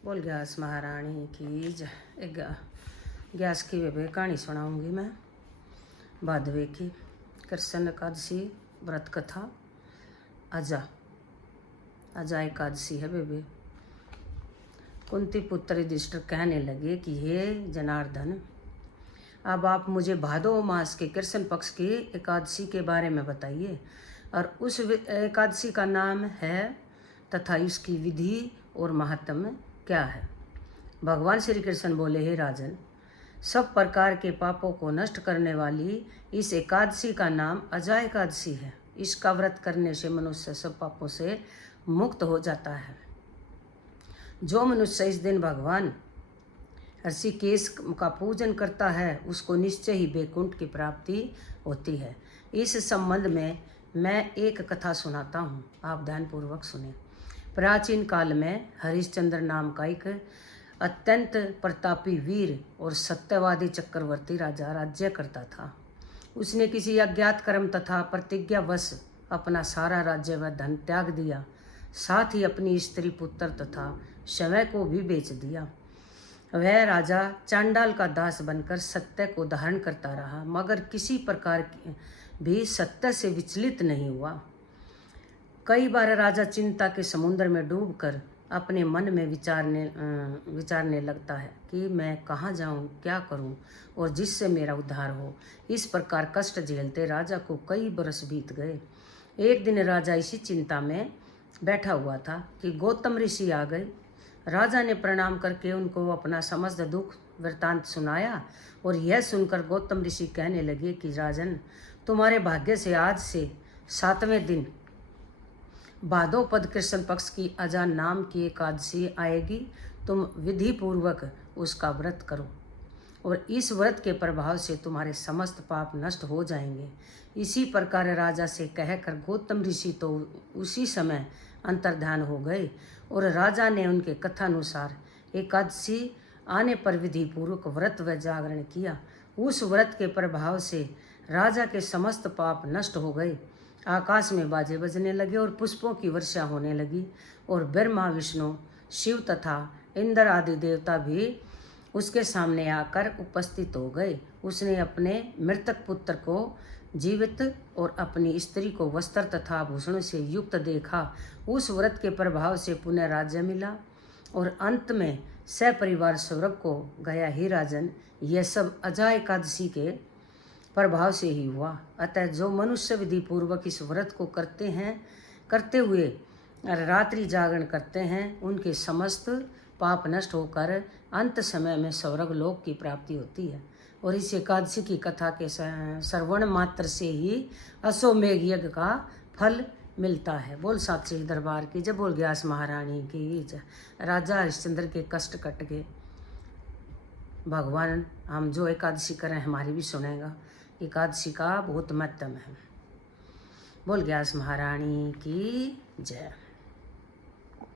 बोल गैस महारानी की जय। एक गैस की वे कहानी सुनाऊंगी मैं। भादवे की कृष्ण एकादशी व्रत कथा। अजा एकादशी है बेबे। कुंती पुत्र युधिष्ठिर कहने लगे कि हे जनार्दन, अब आप मुझे भादो मास के कृष्ण पक्ष की एकादशी के बारे में बताइए और उस एकादशी का नाम है तथा इसकी विधि और महात्म्य क्या है। भगवान श्री कृष्ण बोले, हे राजन, सब प्रकार के पापों को नष्ट करने वाली इस एकादशी का नाम अजा एकादशी है। इसका व्रत करने से मनुष्य सब पापों से मुक्त हो जाता है। जो मनुष्य इस दिन भगवान ऋषिकेश का पूजन करता है उसको निश्चय ही वैकुंठ की प्राप्ति होती है। इस संबंध में मैं एक कथा सुनाता हूँ, आप ध्यानपूर्वक सुने। प्राचीन काल में हरिश्चंद्र नाम का एक अत्यंत प्रतापी वीर और सत्यवादी चक्रवर्ती राजा राज्य करता था। उसने किसी अज्ञात कर्म तथा प्रतिज्ञावश अपना सारा राज्य व धन त्याग दिया, साथ ही अपनी स्त्री पुत्र तथा समय को भी बेच दिया। वह राजा चांडाल का दास बनकर सत्य को धारण करता रहा, मगर किसी प्रकार भी सत्य से विचलित नहीं हुआ। कई बार राजा चिंता के समुद्र में डूबकर अपने मन में विचारने लगता है कि मैं कहाँ जाऊँ, क्या करूँ और जिससे मेरा उद्धार हो। इस प्रकार कष्ट झेलते राजा को कई बरस बीत गए। एक दिन राजा इसी चिंता में बैठा हुआ था कि गौतम ऋषि आ गए। राजा ने प्रणाम करके उनको अपना समस्त दुख वृत्तांत सुनाया और यह सुनकर गौतम ऋषि कहने लगे कि राजन, तुम्हारे भाग्य से आज से 7वें दिन भादोपद कृष्ण पक्ष की अजा नाम की एकादशी आएगी। तुम विधि पूर्वक उसका व्रत करो और इस व्रत के प्रभाव से तुम्हारे समस्त पाप नष्ट हो जाएंगे। इसी प्रकार राजा से कहकर गौतम ऋषि तो उसी समय अंतर्ध्यान हो गए और राजा ने उनके कथानुसार एकादशी आने पर विधि पूर्वक व्रत व जागरण किया। उस व्रत के प्रभाव से राजा के समस्त पाप नष्ट हो गए। आकाश में बाजे बजने लगे और पुष्पों की वर्षा होने लगी और ब्रह्मा, विष्णु, शिव तथा इंद्र आदि देवता भी उसके सामने आकर उपस्थित हो गए। उसने अपने मृतक पुत्र को जीवित और अपनी स्त्री को वस्त्र तथा आभूषणों से युक्त देखा। उस व्रत के प्रभाव से पुनः राज्य मिला और अंत में सपरिवार स्वर्ग को गया। ही राजन, यह सब अजा एकादशी के प्रभाव से ही हुआ। अतः जो मनुष्य विधि पूर्वक इस व्रत को करते हुए रात्रि जागरण करते हैं, उनके समस्त पाप नष्ट होकर अंत समय में स्वर्ग लोक की प्राप्ति होती है। और इस एकादशी की कथा के श्रवण मात्र से ही अश्वमेघ यज्ञ का फल मिलता है। बोल साक्षी दरबार की जय। बोल ग्यास महारानी की जय। राजा हरिश्चंद्र के कष्ट कट गए। भगवान हम जो एकादशी करें हमारी भी सुनेगा। एकादशी का बहुत महत्व है। बोल ग्यास महारानी की जय।